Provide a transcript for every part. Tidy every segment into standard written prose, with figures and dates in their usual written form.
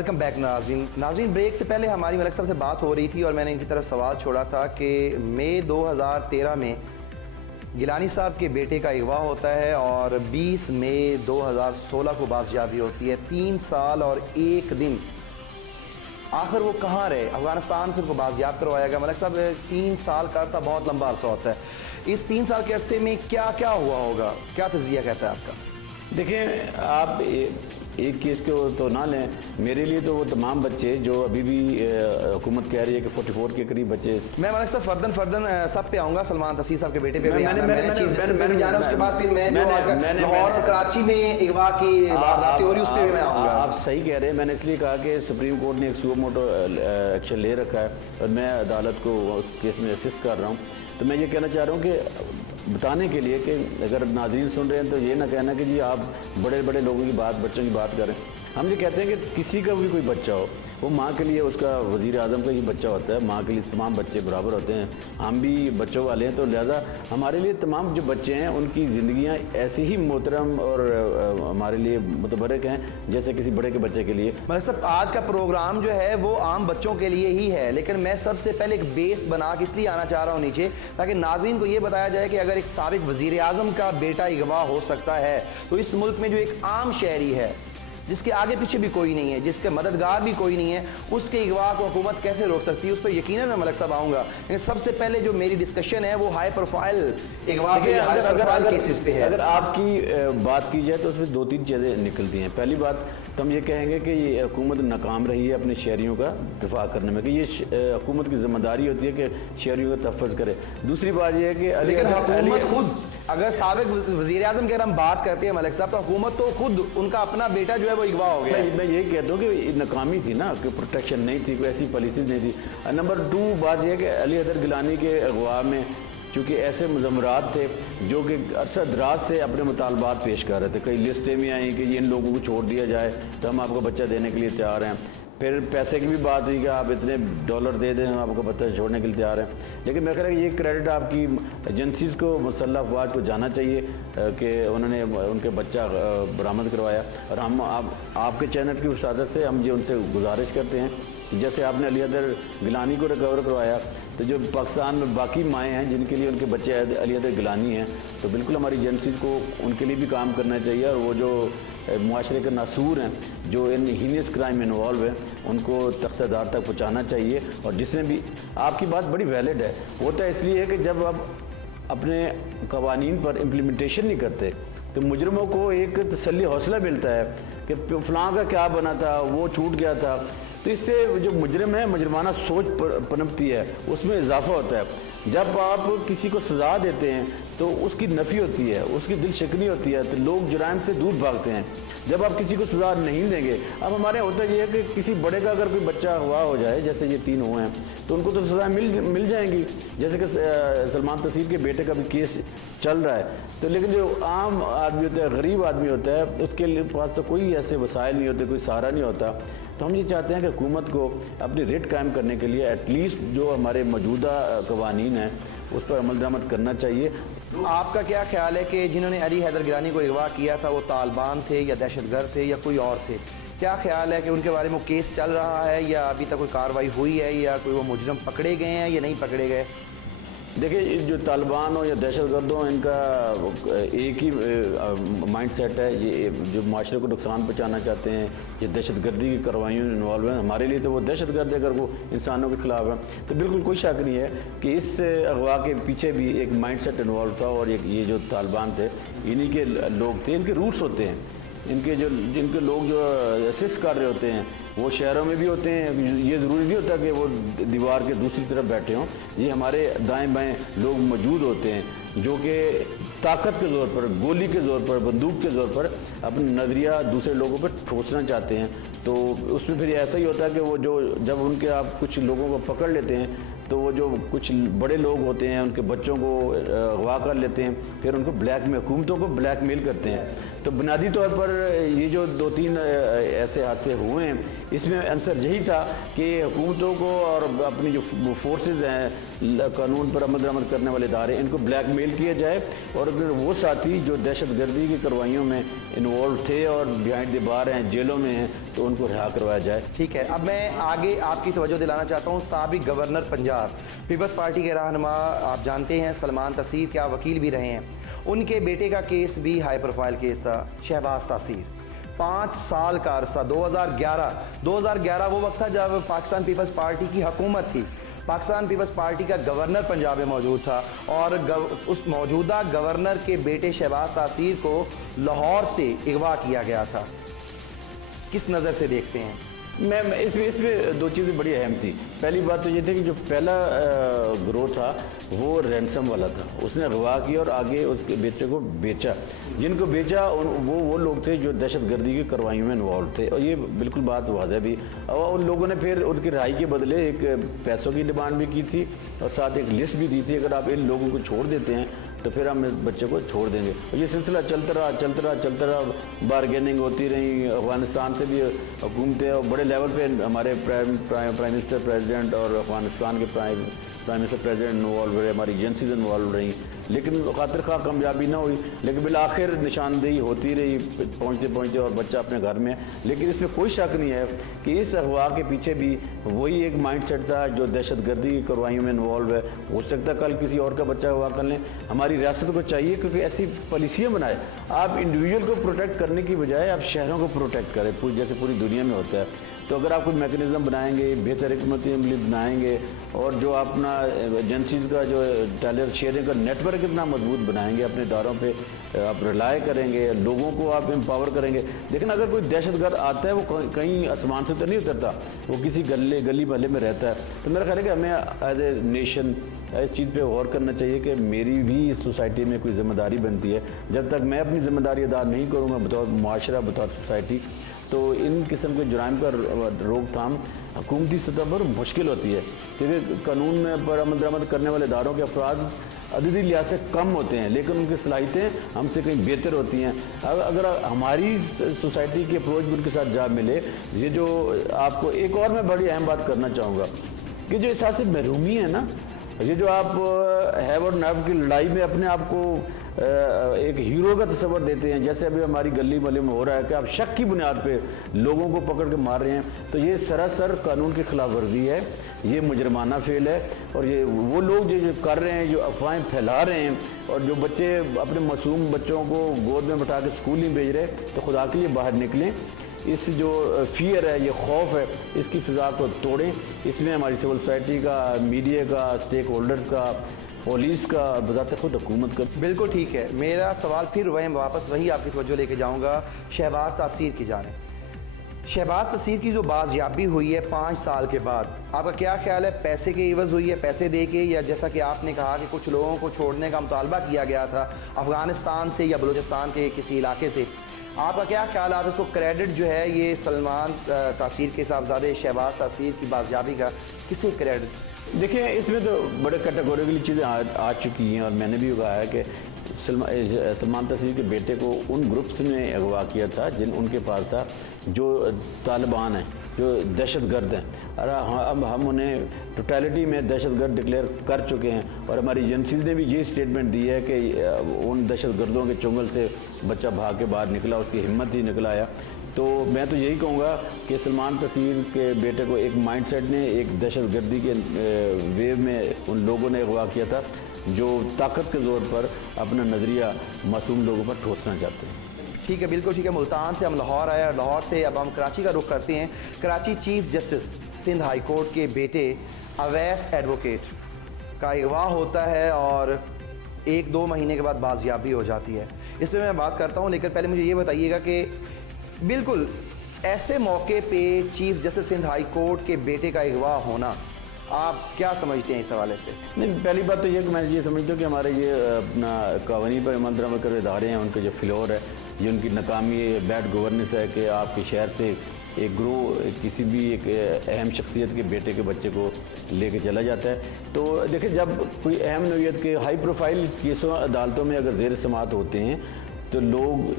Welcome back नाज़रीन break से पहले हमारी मलिक साहब से बात हो रही थी और मैंने इनकी तरफ सवाल छोड़ा था कि मई 2013 में गिलानी साहब के बेटे का अगवा होता है और 20 मई 2016 को बाजियाबी होती है। 3 साल और 1 दिन आखिर वो कहाँ रहे? अफगानिस्तान से उनको बाजियाब करवाया गया। मलिक साहब 3 साल का अर्सा बहुत लंबा अरसा होता है। इस 3 साल के अरसे में क्या क्या हुआ होगा, क्या तज़किया कहता है आपका? देखिए, आप एक केस को तो ना लें, मेरे लिए तो वो तमाम बच्चे जो अभी भी हुकूमत कह रही है कि 44 के करीब बच्चे। मैं मलिक साहब फर्दन सब पे आऊँगा, सलमान तसीर साहब के बेटे पे भी जाना, उसके बाद फिर मैं लाहौर और कराची में अगवा की थ्योरी उस पर भी मैं आऊँगा। आप सही कह रहे हैं। मैंने इसलिए कहा कि सुप्रीम कोर्ट ने एक सुओ मोटो एक्शन ले रखा है और मैं अदालत को उस केस में असिस्ट कर रहा हूँ। तो मैं ये कहना चाह रहा हूँ कि बताने के लिए कि अगर नाज़रीन सुन रहे हैं तो ये ना कहना कि जी आप बड़े बड़े लोगों की बात, बच्चों की बात करें। हम ये कहते हैं कि किसी का भी कोई बच्चा हो, वो माँ के लिए उसका वज़ीर आज़म का ही बच्चा होता है, माँ के लिए तमाम बच्चे बराबर होते हैं। हम भी बच्चों वाले हैं, तो लिहाजा हमारे लिए तमाम जो बच्चे हैं उनकी ज़िंदगियाँ ऐसी ही मोहतरम और हमारे लिए मुतबरक हैं जैसे किसी बड़े के बच्चे के लिए। मतलब सब आज का प्रोग्राम जो है वो आम बच्चों के लिए ही है, लेकिन मैं सबसे पहले एक बेस बना के इसलिए आना चाह रहा हूँ नीचे, ताकि नाज़रीन को ये बताया जाए कि अगर एक साबिक वज़ीर आज़म का बेटा अगवा हो सकता है तो इस मुल्क में जो एक आम शहरी है जिसके आगे पीछे भी कोई नहीं है, जिसके मददगार भी कोई नहीं है, उसके अगवा को हुकूमत कैसे रोक सकती है? उस पर यकीनन मैं मलिक साहब आऊँगा। लेकिन सबसे पहले जो मेरी डिस्कशन है वो हाई प्रोफाइल अगवा के हाई प्रोफाइल केसेस पे है। अगर आपकी बात की जाए तो उसमें 2-3 चीज़ें निकलती हैं। पहली बात तो हम ये कहेंगे कि ये हुकूमत नाकाम रही है अपने शहरियों का दिफा करने में, कि ये हुकूमत की जिम्मेदारी होती है कि शहरियों का तहफ़्फ़ुज़ करे। दूसरी बात यह है कि लेकिन हुकूमत खुद, अगर साबिक वज़ीर आज़म की अगर हम बात करते हैं मलिक साहब, तो हुकूमत तो खुद उनका अपना बेटा जो है वो अगवा हो गया। मैं ये कहता हूँ कि नाकामी थी ना, कि प्रोटेक्शन नहीं थी, कोई ऐसी पॉलिसी नहीं थी। नंबर 2 बात यह है कि अली हैदर गिलानी के अगवा में चूँकि ऐसे मुज़म्मरात थे जो कि अरसा दराज से अपने मुतालबात पेश कर रहे थे, कई लिस्टें भी आई कि इन लोगों को छोड़ दिया जाए तो हम आपको बच्चा देने के लिए तैयार हैं। फिर पैसे की भी बात हुई कि आप इतने डॉलर दे दें, हम आपको बच्चा छोड़ने के लिए तैयार हैं। लेकिन मेरे ख्याल है कि ये क्रेडिट आपकी एजेंसीज़ को, मुसल्लह अफवाज को जाना चाहिए कि उन्होंने उनके बच्चा बरामद करवाया। और हम आपके चैनल की वसादत से हम ये उनसे गुजारिश करते हैं, जैसे आपने अली हैदर गिलानी को रिकवर करवाया, तो जो पाकिस्तान में बाकी माएँ हैं जिनके लिए उनके बच्चे अली हैदर गिलानी हैं, तो बिल्कुल हमारी एजेंसीज़ को उनके लिए भी काम करना चाहिए। और वो जो मुआशरे के नासूर हैं जो इन हीनियस क्राइम में इन्वॉल्व हैं, उनको तख्तादार तक पहुँचाना चाहिए। और जिसने भी, आपकी बात बड़ी वैलिड है, होता है इसलिए है कि जब आप अपने कवानीन पर इम्प्लीमेंटेशन नहीं करते तो मुजरमों को एक तसल्ली हौसला मिलता है कि फ़लाँ का क्या बना था, वो छूट गया था। तो इससे जो मुजरिम है, मुजरमाना सोच पनपती है, उसमें इजाफा होता है। जब आप किसी को सज़ा देते हैं तो उसकी नफ़ी होती है, उसकी दिल शिकनी होती है, तो लोग जुराइम से दूर भागते हैं। जब आप किसी को सज़ा नहीं देंगे, अब हमारे यहाँ होता ये है कि किसी बड़े का अगर कोई बच्चा हुआ हो जाए, जैसे ये 3 हुए हैं, तो उनको तो सज़ा मिल जाएंगी। जैसे कि सलमान तसीर के बेटे का भी केस चल रहा है। तो लेकिन जो आम आदमी होता है, गरीब आदमी होता है, उसके पास तो कोई ऐसे वसाइल नहीं होते, कोई सहारा नहीं होता। तो हम ये चाहते हैं कि हुकूमत को अपनी रेट कायम करने के लिए एटलीस्ट जो हमारे मौजूदा कवानीन हैं उस पर अमल दरामद करना चाहिए। तो आपका क्या ख्याल है कि जिन्होंने अली हैदर गिलानी को अगवा किया था वो तालिबान थे या दहशतगर्द थे या कोई और थे? क्या ख्याल है कि उनके बारे में केस चल रहा है या अभी तक कोई कार्रवाई हुई है या कोई वो मुजरम पकड़े गए हैं या नहीं पकड़े गए? देखिए, जो तालिबान हो या दहशतगर्द हो, इनका एक ही माइंड सेट है। ये जो माशरे को नुकसान पहुँचाना चाहते हैं, ये दहशतगर्दी की कार्रवाइयों में इन्वॉल्व हैं। हमारे लिए तो वो दहशतगर्द है अगर वो इंसानों के ख़िलाफ़ है। तो बिल्कुल कोई शक नहीं है कि इस अगवा के पीछे भी एक माइंड सेट इन्वॉल्व था। और ये जो तालिबान थे, इन्हीं के लोग थे, इनके रूट्स होते हैं। जिनके लोग जो असिस्ट कर रहे होते हैं वो शहरों में भी होते हैं। ये ज़रूरी नहीं होता कि वो दीवार के दूसरी तरफ बैठे हों। ये हमारे दाएं बाएं लोग मौजूद होते हैं जो कि ताकत के ज़ोर पर, गोली के ज़ोर पर, बंदूक के ज़ोर पर अपना नज़रिया दूसरे लोगों पर ठोसना चाहते हैं। तो उसमें फिर ऐसा ही होता है कि वो जो जब उनके आप कुछ लोगों को पकड़ लेते हैं तो वो जो कुछ बड़े लोग होते हैं उनके बच्चों को अगवा कर लेते हैं, फिर उनको हुकूमतों को ब्लैकमेल करते हैं। तो बुनियादी तौर पर ये जो 2-3 ऐसे हादसे हुए हैं, इसमें आंसर यही था कि हुकूमतों को और अपनी जो फोर्सेस हैं कानून पर अमल दरामद करने वाले इदारे, इनको ब्लैकमेल किया जाए और अगर वो साथी जो दहशतगर्दी की कार्रवाइयों में इन्वॉल्व थे और बिहाइंड द बार हैं, जेलों में हैं, तो उनको रिहा करवाया जाए। ठीक है, अब मैं आगे आपकी तवज्जो दिलाना चाहता हूँ। साबिक गवर्नर पंजाब पीपल्स पार्टी के रहनुमा आप जानते हैं सलमान तसीर के आप वकील भी रहे हैं, उनके बेटे का केस भी हाई प्रोफाइल केस था, शहबाज तासीर। 5 साल का अरसा 2011 वो वक्त था जब पाकिस्तान पीपल्स पार्टी की हुकूमत थी, पाकिस्तान पीपल्स पार्टी का गवर्नर पंजाब में मौजूद था और उस मौजूदा गवर्नर के बेटे शहबाज तासीर को लाहौर से अगवा किया गया था। किस नज़र से देखते हैं? मैं इसमें दो चीज़ें बड़ी अहम थी। पहली बात तो ये थी कि जो पहला ग्रोह था वो रैंसम वाला था, उसने अगवा किया और आगे उसके बेटे को बेचा। जिनको बेचा वो लोग थे जो दहशतगर्दी की कार्रवाई में इन्वॉल्व थे और ये बिल्कुल बात वाज़ह भी। और उन लोगों ने फिर उनकी रिहाई के बदले एक पैसों की डिमांड भी की थी और साथ एक लिस्ट भी दी थी, अगर आप इन लोगों को छोड़ देते हैं तो फिर हम इस बच्चे को छोड़ देंगे। और ये सिलसिला चलता रहा, बारगेनिंग होती रही। अफगानिस्तान से भी हुकूमतें और बड़े लेवल पे हमारे प्राइम मिनिस्टर, प्रेसिडेंट और अफगानिस्तान के प्राइम मिनिस्टर प्रेसिडेंट इन्वॉल्व रहे, हमारी एजेंसीज इन्वॉल्व रही, लेकिन खातिर खा कामयाबी ना हुई। लेकिन बिल आखिर निशानदेही होती रही पहुँचते और बच्चा अपने घर में। लेकिन इसमें कोई शक नहीं है कि इस अगवा के पीछे भी वही एक माइंडसेट था जो दहशतगर्दी की कार्रवाइयों में इन्वॉल्व है। हो सकता है कल किसी और का बच्चा अगवा कर लें। हमारी रियासत को चाहिए क्योंकि ऐसी पॉलिसियाँ बनाए, आप इंडिविजुअल को प्रोटेक्ट करने की बजाय आप शहरों को प्रोटेक्ट करें, जैसे पूरी दुनिया में होता है। तो अगर आप कोई मैकेनिज़्म बनाएंगे, बेहतर हिकमती अमली बनाएंगे और जो अपना एजेंसीज का जो टैलेंट शेयरिंग का नेटवर्क इतना मजबूत बनाएंगे, अपने इदारों पे आप रिलाय करेंगे, लोगों को आप एम्पावर करेंगे। लेकिन अगर कोई दहशतगर्द आता है वो कहीं आसमान से तो नहीं उतरता, वो किसी गली महल्ले में रहता है। तो मेरा ख्याल है कि हमें एज ए नेशन इस चीज़ पे गौर करना चाहिए कि मेरी भी इस सोसाइटी में कोई जिम्मेदारी बनती है। जब तक मैं अपनी जिम्मेदारी अदा नहीं करूँगा बतौर मुआशरा, बतौर सोसाइटी, तो इन किस्म के जुराइम का रोकथाम हुकूमती सतह पर मुश्किल होती है, क्योंकि कानून पर अमल दरामद करने वाले इदारों के अफराद अददी लिहाज से कम होते हैं, लेकिन उनकी सलाहियतें हमसे कहीं बेहतर होती हैं। अगर हमारी सोसाइटी की अप्रोच भी उनके साथ जा मिले, ये जो आपको एक और मैं बड़ी अहम बात करना चाहूँगा कि जो एहसास से महरूमी है ना, ये जो आप हैव और नैव की लड़ाई में अपने आप को एक हीरो का तस्वर देते हैं, जैसे अभी हमारी गली मली में हो रहा है कि आप शक की बुनियाद पे लोगों को पकड़ के मार रहे हैं, तो ये सरासर कानून की खिलाफ वर्जी है, ये मुजरमाना फेल है। और ये वो लोग जो कर रहे हैं, जो अफवाहें फैला रहे हैं और जो बच्चे अपने मासूम बच्चों को गोद में बैठा के स्कूल नहीं भेज रहे, तो खुदा के लिए बाहर निकलें। इस जो फियर है, ये खौफ है, इसकी फ़िज़ा को तोड़ें। इसमें हमारी सिविल सोसाइटी का, मीडिया का, स्टेक होल्डर्स का, पुलिस का, बज़ात खुद हुकूमत का। बिल्कुल ठीक है। मेरा सवाल फिर वापस वही आपकी तवज्जो लेके जाऊँगा शहबाज तासीर की जानिब। शहबाज तासीर की जो बाजियाबी हुई है 5 साल के बाद, आपका क्या ख्याल है? पैसे के इवज़ हुई है, पैसे दे के, या जैसा कि आपने कहा कि कुछ लोगों को छोड़ने का मुतालबा किया गया था अफ़गानिस्तान से या बलूचिस्तान के किसी इलाके से? आपका क्या ख्याल, आप इसको क्रेडिट जो है ये सलमान तासीर के साहबजादे शहबाज तासीर की बाजियाबी का किसे क्रेडिट? देखिए, इसमें तो बड़े कैटेगोरिकली चीज़ें आ चुकी हैं और मैंने भी कहा है कि सलमान तासीर के बेटे को उन ग्रुप्स ने अगवा किया था जिन उनके पास था, जो तालिबान हैं, जो दहशतगर्द हैं, और अब हम उन्हें टोटलिटी में दहशतगर्द डिक्लेयर कर चुके हैं। और हमारी एजेंसीज ने भी ये स्टेटमेंट दी है कि उन दहशतगर्दों के चुंगल से बच्चा भाग के बाहर निकला, उसकी हिम्मत ही निकला आया। तो मैं तो यही कहूँगा कि सलमान तासीर के बेटे को एक माइंडसेट ने, एक दहशतगर्दी के वेव में उन लोगों ने अगवा किया था जो ताकत के ज़ोर पर अपना नज़रिया मासूम लोगों पर ठोसना चाहते हैं। ठीक है, बिल्कुल ठीक है। मुल्तान से हम लाहौर आए और लाहौर से अब हम कराची का रुख करते हैं। Karachi chief justice Sindh high court के बेटे अवैस एडवोकेट का अगवा होता है और 1-2 महीने के बाद बाजियाबी हो जाती है। इस पर मैं बात करता हूँ, लेकिन पहले मुझे ये बताइएगा कि बिल्कुल ऐसे मौके पे chief justice Sindh high court के बेटे का अगवा होना, आप क्या समझते हैं इस हवाले से? नहीं, पहली बात तो ये कि मैं ये समझता हूँ कि हमारे ये अपना कानूनी पर अमल दरामद कर इदारे हैं, उनके जो फ्लोर है, ये उनकी नाकामी बैड गवर्नेंस है कि आपके शहर से एक ग्रोह किसी भी एक अहम शख्सियत के बेटे के बच्चे को लेके चला जाता है। तो देखिए, जब कोई अहम नौइयत के हाई प्रोफाइल केसों अदालतों में अगर ज़ेर समाअत होते हैं तो लोग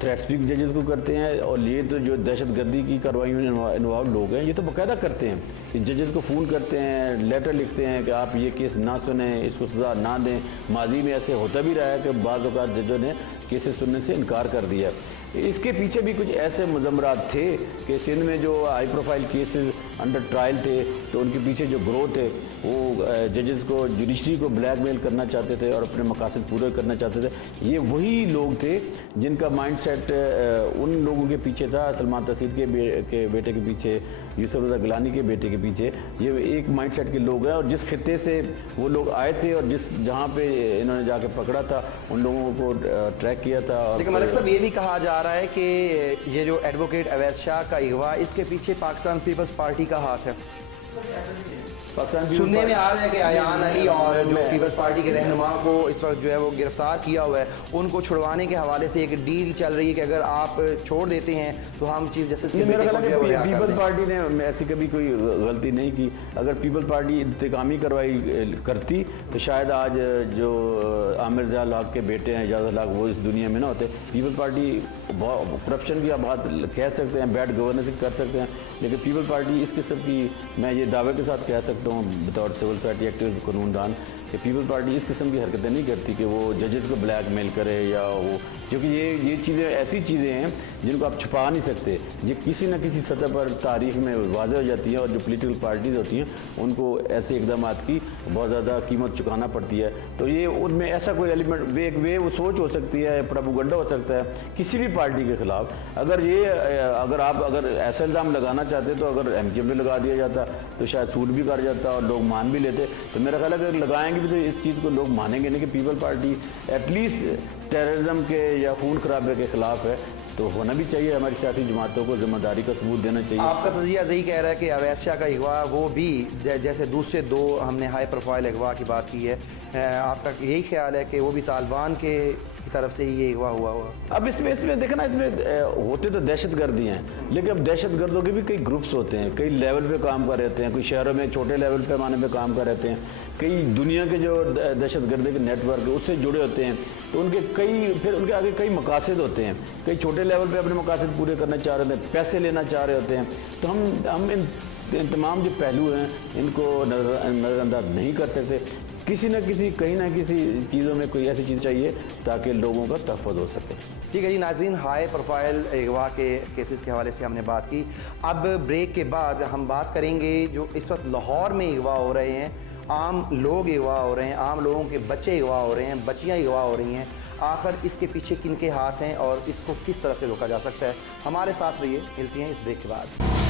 थ्रेट्स भी जजेस को करते हैं, और ये तो जो दहशतगर्दी की कार्रवाइयों में इन्वॉल्व लोग हैं ये तो बाकायदा करते हैं कि जजेस को फ़ोन करते हैं, लेटर लिखते हैं कि आप ये केस ना सुने, इसको सज़ा ना दें। माजी में ऐसे होता भी रहा है कि बाज़ औक़ात जजों ने केसेस सुनने से इनकार कर दिया। इसके पीछे भी कुछ ऐसे मुज़म्मरात थे कि सिंध में जो high profile cases under trial थे, तो उनके पीछे जो ग्रोथ है वो जजेस को, जुडिशरी को ब्लैकमेल करना चाहते थे और अपने मकासद पूरे करना चाहते थे। ये वही लोग थे जिनका माइंडसेट उन लोगों के पीछे था, सलमान तसीर के बेटे के पीछे, यूसुफ रज़ा गिलानी के बेटे के पीछे। ये एक माइंडसेट के लोग हैं, और जिस खित्ते से वो लोग आए थे और जहाँ पे इन्होंने जाके पकड़ा था उन लोगों को ट्रैक किया था। लेकिन मलिक साहब ये भी कहा जा रहा है कि ये जो एडवोकेट अवैध शाह का अगवा, इसके पीछे पाकिस्तान पीपल्स पार्टी का हाथ है। सुनने में आ रहा है कि अयान अली और जो पीपल्स पार्टी के रहनुमा को इस वक्त जो है वो गिरफ्तार किया हुआ है, उनको छुड़वाने के हवाले से एक डील चल रही है कि अगर आप छोड़ देते हैं तो हम चीफ जस्टिस के बेटे को जो है वो रिहा कर दें। पीपल्स पार्टी ने ऐसी कभी कोई गलती नहीं की। अगर पीपल्स पार्टी इंतकामी कार्रवाई करती तो शायद आज जो आमिर ज़िया हक के बेटे हैं, एजाज हक, वो इस दुनिया में ना होते। पीपल्स पार्टी करप्शन की आप बात कह सकते हैं, बैड गवर्नेंस कर सकते हैं, लेकिन पीपल्स पार्टी इस किस्म की, मैं ये दावे के साथ कह सकता हूँ बतौर सिविल सोसाइटी एक्टिविस्ट कानूनदान, कि पीपल्स पार्टी इस किस्म की हरकतें नहीं करती कि वो जजेस को ब्लैकमेल करे या वो, क्योंकि ये चीज़ें ऐसी चीज़ें हैं जिनको आप छुपा नहीं सकते। ये किसी न किसी सतह पर तारीख में वाज़ेह हो जाती हैं, और जो पॉलिटिकल पार्टीज़ होती हैं उनको ऐसे इकदाम की बहुत ज़्यादा कीमत चुकाना पड़ती है। तो ये उनमें ऐसा कोई एलिमेंट, वे वो सोच हो सकती है, प्रोपेगेंडा हो सकता है किसी भी पार्टी के ख़िलाफ़। अगर आप ऐसा इल्ज़ाम लगाना चाहते तो अगर MKM पे लगा दिया जाता तो शायद सूट भी कर जाता और लोग मान भी लेते। तो मेरा ख्याल है अगर लगाएंगे भी तो इस चीज़ को लोग मानेंगे नहीं कि पीपल पार्टी एटलीस्ट टेररिज्म के या खून खराबे के ख़िलाफ़ है। तो होना भी चाहिए, हमारी सियासी जमातों को जिम्मेदारी का सबूत देना चाहिए। आपका तजिया यही कह रहा है कि अवैध शाह का अगवा वो भी जैसे दूसरे दो हमने हाई प्रोफाइल अगवा की बात की है, आपका यही ख्याल है कि वो भी तालिबान की तरफ से ही ये अगवा हुआ? अब इसमें देखना, इसमें होते तो दहशतगर्दी हैं, लेकिन अब दहशतगर्दों के भी कई ग्रुप्स होते हैं, कई लेवल पे काम कर रहे हैं, कोई शहरों में छोटे लेवल पैमाने पे काम कर रहे हैं, कई दुनिया के जो दहशतगर्दी के नेटवर्क है उससे जुड़े होते हैं। तो उनके आगे कई मकासद होते हैं, कई छोटे लेवल पे अपने मकासद पूरे करना चाह रहे हैं, पैसे लेना चाह रहे होते हैं। तो हम इन तमाम जो पहलू हैं इनको नज़रअंदाज नहीं कर सकते। किसी न किसी, कहीं ना किसी चीज़ों में कोई ऐसी चीज़ चाहिए ताकि लोगों का तहफ़्फ़ुज़ हो सके। ठीक है जी नाज़रीन, हाई प्रोफाइल अगवा के केसेस के हवाले से हमने बात की। अब ब्रेक के बाद हम बात करेंगे जो इस वक्त लाहौर में अगवा हो रहे हैं, आम लोग अगवा हो रहे हैं, आम लोगों के बच्चे अगवा हो रहे हैं, बच्चियाँ अगवा हो रही हैं। आखिर इसके पीछे किन के हाथ हैं और इसको किस तरह से रोका जा सकता है? हमारे साथ रहिए, मिलती हैं इस ब्रेक के बाद।